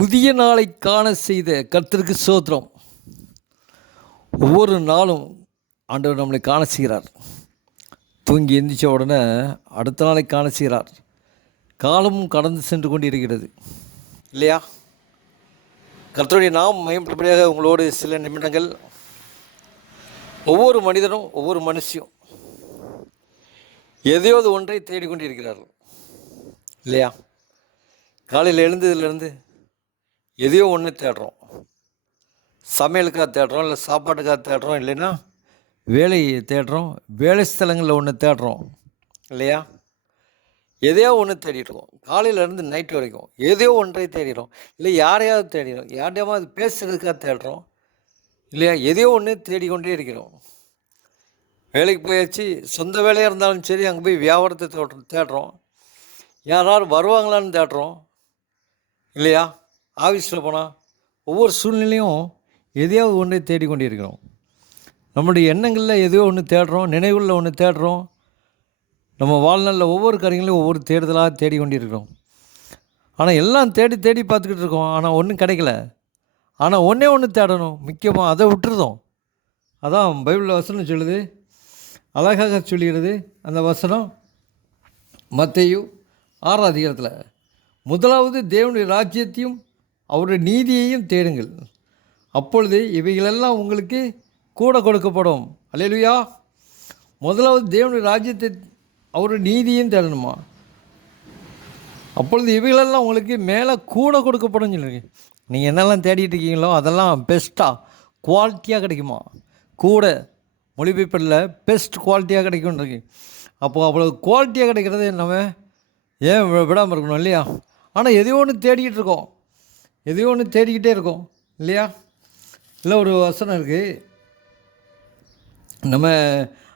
புதிய நாளை காண செய்த கர்த்தருக்கு ஸ்தோத்திரம். ஒவ்வொரு நாளும் ஆண்டவர் நம்மளை காண செய்கிறார். தூங்கி எந்திரிச்ச உடனே அடுத்த நாளை காண செய்கிறார். காலமும் கடந்து சென்று கொண்டு இருக்கிறது இல்லையா? கர்த்தருடைய நாம் மயம்படியாக உங்களோடு சில நிமிடங்கள். ஒவ்வொரு மனிதனும் ஒவ்வொரு மனுஷியும் எதையாவது ஒன்றை தேடிக்கொண்டு இருக்கிறார்கள் இல்லையா? காலையில் எழுந்ததுலேருந்து எதையோ ஒன்று தேடுறோம். சமையலுக்காக தேடுறோம், இல்லை சாப்பாட்டுக்காக தேடுறோம், இல்லைன்னா வேலையை தேடுறோம், வேலை ஸ்தலங்களில் ஒன்று தேடுறோம் இல்லையா? எதையோ ஒன்று தேடிடுறோம். காலையிலேருந்து நைட்டு வரைக்கும் எதையோ ஒன்றை தேடிடும். இல்லை யாரையாவது தேடிடும், யார்டையாவது பேசுகிறதுக்காக தேடுறோம் இல்லையா? எதையோ ஒன்று தேடிக்கொண்டே இருக்கிறோம். வேலைக்கு போயாச்சு, சொந்த வேலையாக இருந்தாலும் சரி, அங்கே போய் வியாபாரத்தை தேடுறோம். யாராவது வருவாங்களான்னு தேடுறோம் இல்லையா? ஆஃபீஸில் போனால் ஒவ்வொரு சூழ்நிலையும் எதையாவது ஒன்றை தேடிக்கொண்டே இருக்கிறோம். நம்முடைய எண்ணங்களில் எதையோ ஒன்று தேடுறோம், நினைவுகளில் ஒன்று தேடுறோம். நம்ம வாழ்நாளில் ஒவ்வொரு காரியங்களையும் ஒவ்வொரு தேடுதலாக தேடிக்கொண்டிருக்கிறோம். ஆனால் எல்லாம் தேடி தேடி பார்த்துக்கிட்டு இருக்கோம், ஆனால் ஒன்றும் கிடைக்கல. ஆனால் ஒன்றே ஒன்று தேடணும், முக்கியமாக அதை விட்டுருதோம். அதான் பைபிளில் வசனம் சொல்லுது, அழகாக சொல்லுகிறது அந்த வசனம். மத்தேயு 6ஆம் அதிகாரத்தில், முதலாவது தேவனுடைய ராஜ்யத்தையும் அவருடைய நீதியையும் தேடுங்கள், அப்பொழுது இவைகளெல்லாம் உங்களுக்கு கூட கொடுக்கப்படும். அல்லேலூயா. முதலாவது தேவனுடைய ராஜ்யத்தை அவருடைய நீதியும் தேடணுமா, அப்பொழுது இவைகளெல்லாம் உங்களுக்கு மேலே கூட கொடுக்கப்படும் சொல்லுங்க. நீங்கள் என்னெல்லாம் தேடிட்டு இருக்கீங்களோ அதெல்லாம் பெஸ்ட்டாக குவாலிட்டியாக கிடைக்குமா? கூட மொழிபெயர்ப்பில் பெஸ்ட் குவாலிட்டியாக கிடைக்கும்ன்றது. அப்போது அவ்வளோ குவாலிட்டியாக கிடைக்கிறது நம்ம ஏன் விடாமல் இருக்கணும் இல்லையா? ஆனால் எதையோ ஒன்று தேடிக்கிட்டு இருக்கோம், எதையோ ஒன்று தேடிக்கிட்டே இருக்கோம் இல்லையா? இல்லை ஒரு வசனம் இருக்குது, நம்ம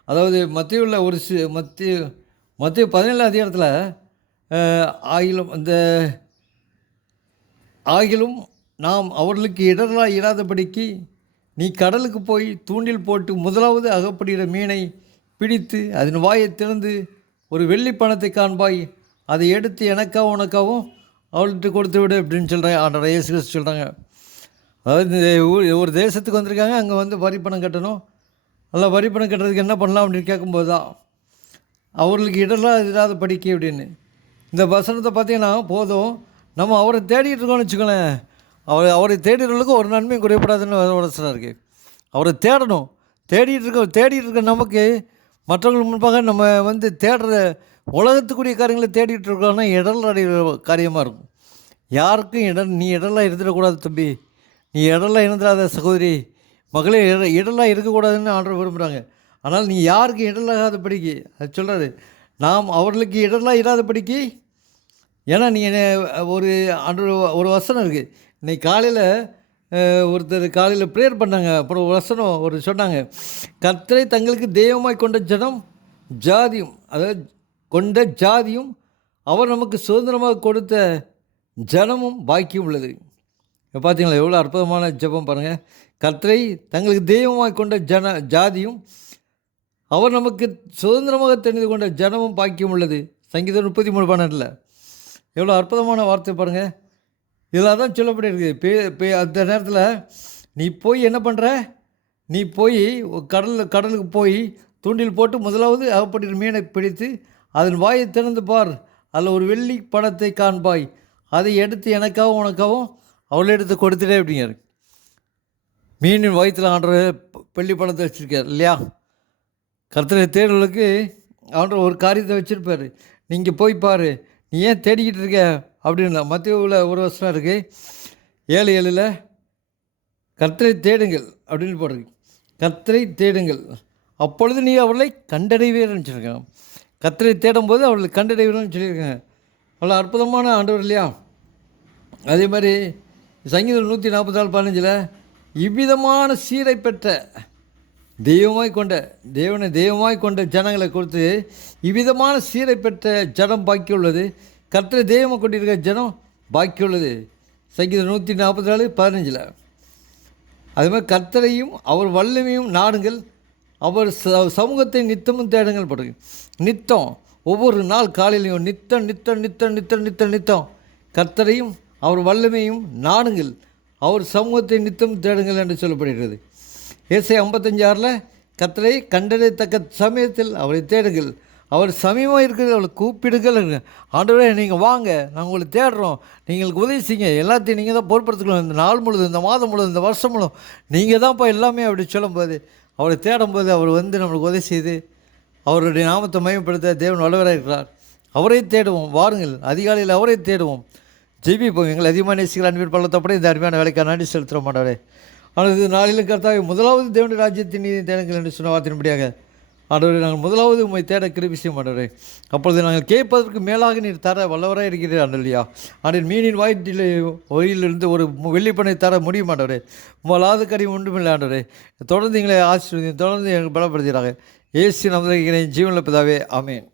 அதாவது மத்தியுள்ள ஒரு மத்திய 17ஆம் அதிகாரத்தில், ஆகிலும் நாம் அவர்களுக்கு இடரலாக இராதபடிக்கு நீ கடலுக்கு போய் தூண்டில் போட்டு முதலாவது அகப்படுகிற மீனை பிடித்து அதன் வாயை திறந்து ஒரு வெள்ளி பணத்தை காண்பாய், அதை எடுத்து எனக்காகவும் உனக்காகவும் அவள்கிட்ட கொடுத்து விடு அப்படின்னு சொல்கிறாங்க. ஆண்டவர் இயேசு கிறிஸ்து சொல்கிறாங்க. அதாவது இந்த ஒரு தேசத்துக்கு வந்திருக்காங்க, அங்கே வந்து வரி பணம் கட்டணும். நல்லா வரி பணம் கட்டுறதுக்கு என்ன பண்ணலாம் அப்படின்னு கேட்கும்போது தான் அவர்களுக்கு இடலாம் இல்லாத படிக்க அப்படின்னு இந்த வசனத்தை பார்த்தீங்கன்னா போதும். நம்ம அவரை தேடிட்டு இருக்கோம்னு வச்சுக்கோங்களேன், அவரை தேடுறவங்களுக்கு ஒரு நன்மையும் குறையப்படாதுன்னு வசனம் இருக்குது. அவரை தேடணும். தேடிட்டு இருக்க நமக்கு மற்றவங்களுக்கு முன்பாக நம்ம வந்து தேடுற உலகத்துக்குரிய காரியங்களை தேடிட்டு இருக்கோம்னா இடல் அடைகிற காரியமாக இருக்கும். யாருக்கும் நீ இடலாம் இருந்துடக்கூடாது தம்பி, நீ இடலாம் இருந்துடாத சகோதரி, மகளே இடலாம் இருக்கக்கூடாதுன்னு ஆண்டவர் விரும்புகிறாங்க. ஆனால் நீ யாருக்கு இடலாகாத படிக்கு அது சொல்கிறாரு, நாம் அவர்களுக்கு இடலாம் இல்லாத படிக்கு. ஏன்னா நீ ஒரு வசனம் இருக்குது. இன்னைக்கு காலையில் ஒருத்தர் காலையில் ப்ரேயர் பண்ணாங்க. அப்புறம் வசனம் ஒரு சொன்னாங்க, கர்த்தரை தங்களுக்கு தெய்வமாய் கொண்ட ஜாதியும் அவர் நமக்கு சுதந்திரமாக கொடுத்த ஜனமும் பாக்கியம் உள்ளது. பார்த்தீங்களா எவ்வளோ அற்புதமான ஜெபம் பாருங்கள். கர்த்தரை தங்களுக்கு தெய்வமாய் கொண்ட ஜாதியும் அவர் நமக்கு சுதந்திரமாக தெரிந்து கொண்ட ஜனமும் பாக்கியம் உள்ளது. சங்கீதம் 33:12 எவ்வளோ அற்புதமான வார்த்தை பாருங்கள். இதில் தான் சொல்லப்பட்டிருக்கு. அந்த நேரத்தில் நீ போய் என்ன பண்ணுற, நீ போய் கடலுக்கு போய் தூண்டில் போட்டு முதலாவது அகப்பட்ட மீனை பிடித்து அதன் வாயை திறந்து பார், அதில் ஒரு வெள்ளி பணத்தை காண்பாய், அதை எடுத்து எனக்காகவும் உனக்காகவும் அவளை எடுத்து கொடுத்துட்டே அப்படிங்கிறார். மீனின் வயிற்றில் ஆண்டவர் வெள்ளி பணத்தை வச்சுருக்கார் இல்லையா? கர்த்தரை தேடுவர்களுக்கு ஆண்டவர் ஒரு காரியத்தை வச்சுருப்பார். நீங்கள் போய் பாரு, நீ ஏன் தேடிக்கிட்டு இருக்க அப்படின்னு. மத்தேயுவில் ஒரு வசனம் இருக்குது, 7:7 கர்த்தரை தேடுங்கள் அப்படின்னு போடுறது. கர்த்தரை தேடுங்கள் அப்பொழுது நீ அவர்களை கண்டடைவீர்னு சொல்லியிருக்காங்க. கர்த்தரை தேடும்போது அவர்களை கண்டடைவீர்னு சொல்லியிருக்காங்க. அவ்வளோ அற்புதமான ஆண்டவர் இல்லையா? அதே மாதிரி சங்கீதம் 144:15 இவ்விதமான சீரை பெற்ற தெய்வமாய் கொண்ட ஜனங்களை கொடுத்து இவ்விதமான சீரை பெற்ற ஜனம் பாக்கியுள்ளது, கர்த்தரை தெய்வமாக கொண்டிருக்கிற ஜனம் பாக்கியுள்ளது. சங்கீதம் 144:15 அதே மாதிரி கர்த்தரையும் அவர் வல்லமையும் நாடுங்கள், அவர் சமூகத்தை நித்தமும் தேடுங்கள் போடுங்க. நித்தம் ஒவ்வொரு நாள் காலையிலையும் நித்தம் கர்த்தரையும் அவர் வல்லமையும் நாடுங்கள், அவர் சமூகத்தை நித்தம் தேடுங்கள் என்று சொல்லப்படுகிறது. ஏசாயா 55:6 கர்த்தரை கண்டறியத்தக்க சமயத்தில் அவரை தேடுங்கள், அவர் சமீபமாக இருக்கிறது, அவளை கூப்பிடுங்கள். ஆண்டவரே நீங்கள் வாங்க, நாங்கள் உங்களை தேடுறோம், நீங்களுக்கு உதவி செய்யுங்க, எல்லாத்தையும் நீங்கள் தான் பொறுப்படுத்திக்கலாம். இந்த நாள் முழுதும், இந்த மாதம் முழுதும், இந்த வருஷம் முழுதும் நீங்கள் தான்ப்பா எல்லாமே அப்படி சொல்லும்போது, அவரை தேடும்போது அவர் வந்து நம்மளுக்கு உதவி செய்து அவருடைய நாமத்தை மகிமைப்படுத்த தேவன் வல்லவராக இருக்கிறார். அவரை தேடுவோம், வாருங்கள், அதிகாலையில் அவரை தேடுவோம், ஜெபிப்போம். எங்களை அதிகமாக நேசிக்கிற அன்பின் பள்ளத்தப்படி இந்த அருமையான வேலைக்காக நன்றி செலுத்துகிற மாட்டாரே. ஆனால் இது நாளிலும் கர்த்தாவே முதலாவது தேவனுடைய ராஜ்யத்தின் நீதி தேடுங்கள் என்று சொன்ன வார்த்தையின்படியாக ஆண்டவரே நாங்கள் முதலாவது உண்மை தேட கிருபை செய்ய மாட்டவரே. அப்பொழுது நாங்கள் கேட்பதற்கு மேலாக நீர் தர வல்லவராக இருக்கிறீர் ஆண்டல்லையா. ஆண்டின் மீனின் வயிற்றிலிருந்து ஒரு வெள்ளிப்பனை தர முடிய மாட்டவரே. உங்களாவது கடிம் ஒன்றுமில்லை ஆண்டவரே. தொடர்ந்து எங்களை ஆசீர்வதியும், தொடர்ந்து எங்களுக்கு பலப்படுத்துகிறாங்க. இயேசு நமது ஜீவனில் பிதாவே, ஆமென்.